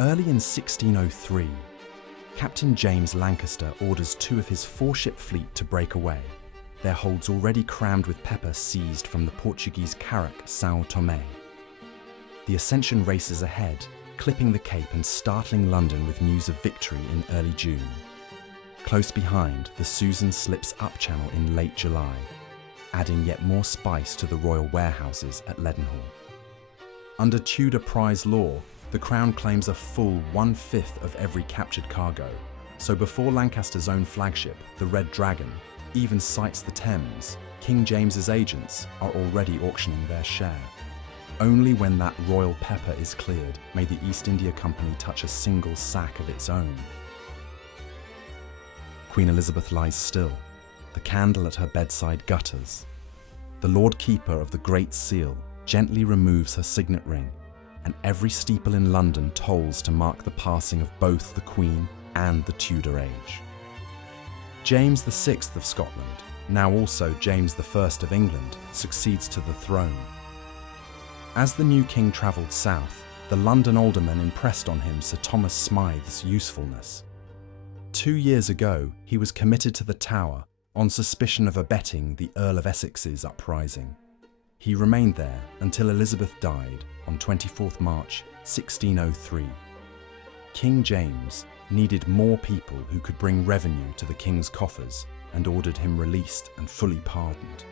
Early in 1603, Captain James Lancaster orders two of his four-ship fleet to break away, their holds already crammed with pepper seized from the Portuguese carrack São Tomé. The Ascension races ahead, clipping the Cape and startling London with news of victory in early June. Close behind, the Susan slips up channel in late July, adding yet more spice to the royal warehouses at Leadenhall. Under Tudor prize law, the Crown claims a full 1/5 of every captured cargo, so before Lancaster's own flagship, the Red Dragon, even sights the Thames, King James's agents are already auctioning their share. Only when that royal pepper is cleared may the East India Company touch a single sack of its own. Queen Elizabeth lies still, the candle at her bedside gutters. The Lord Keeper of the Great Seal gently removes her signet ring, and every steeple in London tolls to mark the passing of both the Queen and the Tudor age. James VI of Scotland, now also James I of England, succeeds to the throne. As the new king travelled south, the London aldermen impressed on him Sir Thomas Smythe's usefulness. 2 years ago, he was committed to the Tower on suspicion of abetting the Earl of Essex's uprising. He remained there until Elizabeth died on 24th March 1603. King James needed more people who could bring revenue to the king's coffers and ordered him released and fully pardoned.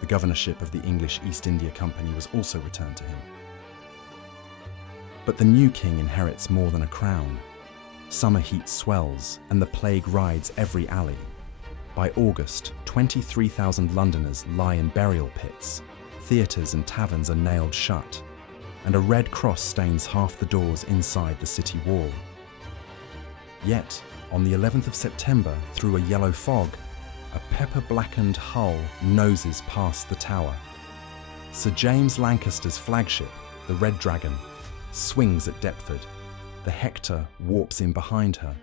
The governorship of the English East India Company was also returned to him. But the new king inherits more than a crown. Summer heat swells and the plague rides every alley. By August, 23,000 Londoners lie in burial pits, theatres and taverns are nailed shut, and a red cross stains half the doors inside the city wall. Yet, on the 11th of September, through a yellow fog, a pepper-blackened hull noses past the tower. Sir James Lancaster's flagship, the Red Dragon, swings at Deptford. The Hector warps in behind her.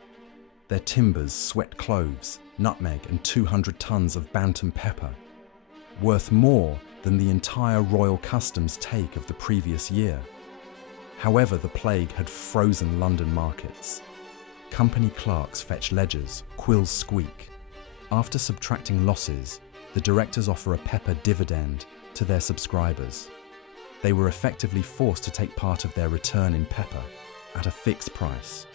Their timbers sweat cloves, nutmeg and 200 tons of Bantam pepper, worth more than the entire Royal Customs take of the previous year. However, the plague had frozen London markets. Company clerks fetch ledgers, quills squeak. After subtracting losses, the directors offer a pepper dividend to their subscribers. They were effectively forced to take part of their return in pepper at a fixed price,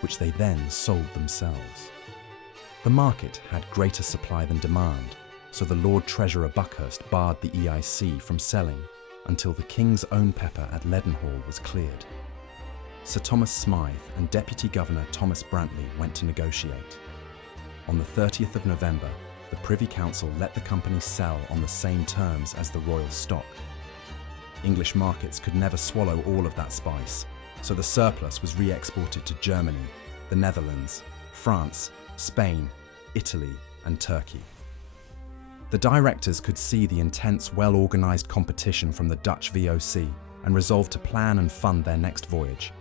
which they then sold themselves. The market had greater supply than demand, so the Lord Treasurer Buckhurst barred the EIC from selling until the King's own pepper at Leadenhall was cleared. Sir Thomas Smythe and Deputy Governor Thomas Brantley went to negotiate. On the 30th of November, the Privy Council let the company sell on the same terms as the royal stock. English markets could never swallow all of that spice, so the surplus was re-exported to Germany, the Netherlands, France, Spain, Italy, and Turkey. The directors could see the intense, well-organised competition from the Dutch VOC and resolved to plan and fund their next voyage.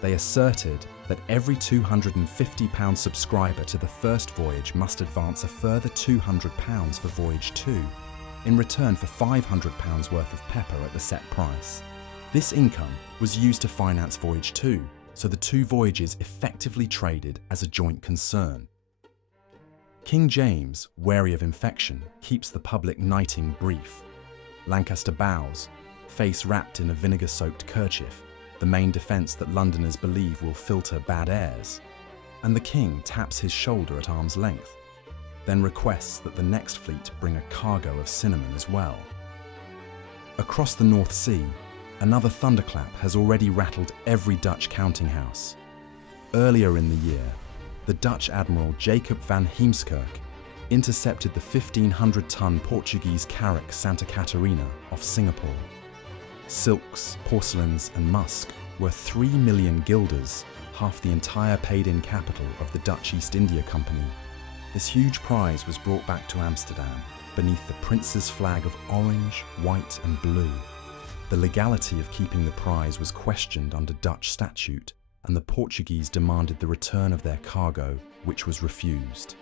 They asserted that every £250 subscriber to the first voyage must advance a further £200 for voyage 2, in return for £500 worth of pepper at the set price. This income was used to finance voyage 2, so the two voyages effectively traded as a joint concern. King James, wary of infection, keeps the public knighting brief. Lancaster bows, face wrapped in a vinegar-soaked kerchief, the main defence that Londoners believe will filter bad airs, and the king taps his shoulder at arm's length, then requests that the next fleet bring a cargo of cinnamon as well. Across the North Sea, another thunderclap has already rattled every Dutch counting house. Earlier in the year, the Dutch Admiral Jacob van Heemskerk intercepted the 1,500-ton Portuguese carrack Santa Catarina off Singapore. Silks, porcelains and musk worth 3 million guilders, half the entire paid-in capital of the Dutch East India Company. This huge prize was brought back to Amsterdam beneath the prince's flag of orange, white and blue. The legality of keeping the prize was questioned under Dutch statute, and the Portuguese demanded the return of their cargo, which was refused.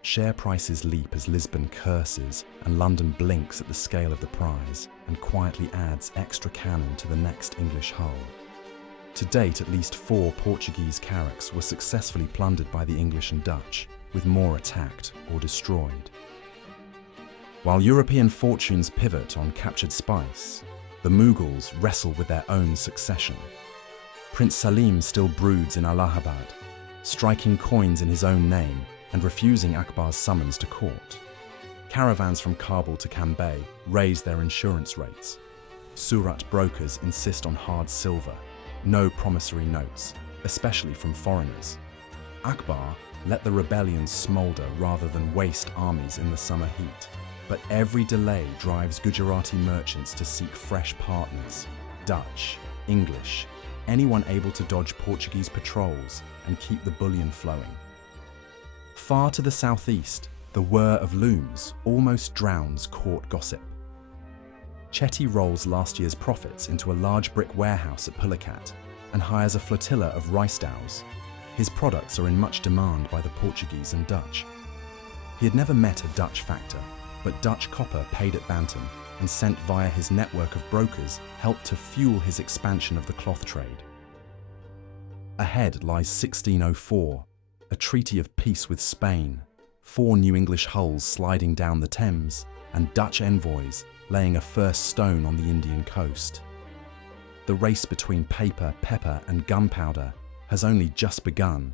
Share prices leap as Lisbon curses and London blinks at the scale of the prize and quietly adds extra cannon to the next English hull. To date, at least 4 Portuguese carracks were successfully plundered by the English and Dutch, with more attacked or destroyed. While European fortunes pivot on captured spice, the Mughals wrestle with their own succession. Prince Salim still broods in Allahabad, striking coins in his own name and refusing Akbar's summons to court. Caravans from Kabul to Cambay raise their insurance rates. Surat brokers insist on hard silver, no promissory notes, especially from foreigners. Akbar let the rebellions smolder rather than waste armies in the summer heat. But every delay drives Gujarati merchants to seek fresh partners: Dutch, English, anyone able to dodge Portuguese patrols and keep the bullion flowing. Far to the southeast, the whir of looms almost drowns court gossip. Chetty rolls last year's profits into a large brick warehouse at Pulicat and hires a flotilla of rice dhows. His products are in much demand by the Portuguese and Dutch. He had never met a Dutch factor, but Dutch copper paid at Bantam and sent via his network of brokers helped to fuel his expansion of the cloth trade. Ahead lies 1604, a treaty of peace with Spain, 4 New English hulls sliding down the Thames, and Dutch envoys laying a first stone on the Indian coast. The race between paper, pepper, and gunpowder has only just begun.